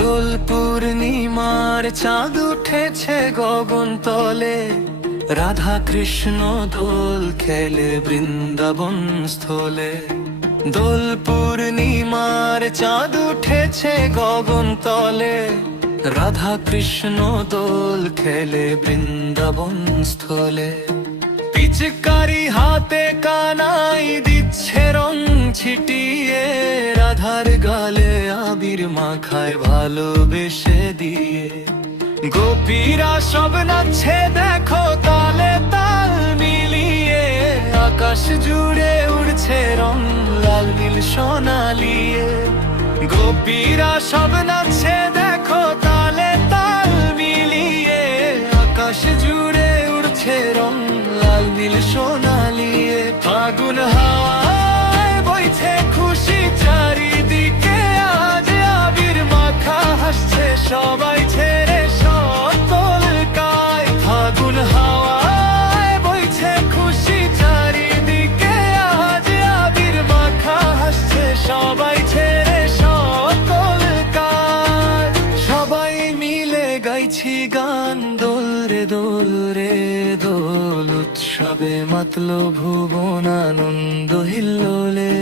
দোল পূর্ণিমার চাঁদ উঠেছে গগন তলে, রাধা কৃষ্ণ দোল খেলে বৃন্দাবন স্থলে। দোল পূর্ণিমার চাঁদ উঠেছে গগন তলে, রাধা কৃষ্ণ দোল খেলে বৃন্দাবন স্থলে। পিচকারি হাতে কানাই দিচ্ছে রং ছিটিয়ে, রাধার গালে আবির মাখায় ভালোবেসে দিয়ে। গোপীরা সব নাচছে দেখো তালে তাল মিলিয়ে, আকাশ জুড়ে উড়ছে রং লাল নীল সোনালিয়ে। গোপীরা সব নাচছে দেখো তালে তাল মিলিয়ে, আকাশ জুড়ে উড়ছে রং লাল নীল সোনালিয়ে। ফাগুন হাওয়ায় বইছে খুশি চারিদিকে, আজ আবির মাখা হাসছে সবাই ছেড়ে সকল কায়। ফাগুন হাওয়ায় বইছে খুশি চারিদিকে, আজ আবির মাখা হাসছে সবাই ছেড়ে সকল কায়। সবাই মিলে গাইছি গান, দোল রে দোল রে দোল, উৎসবে মাতলো ভুবন আনন্দ হিল্লোলে।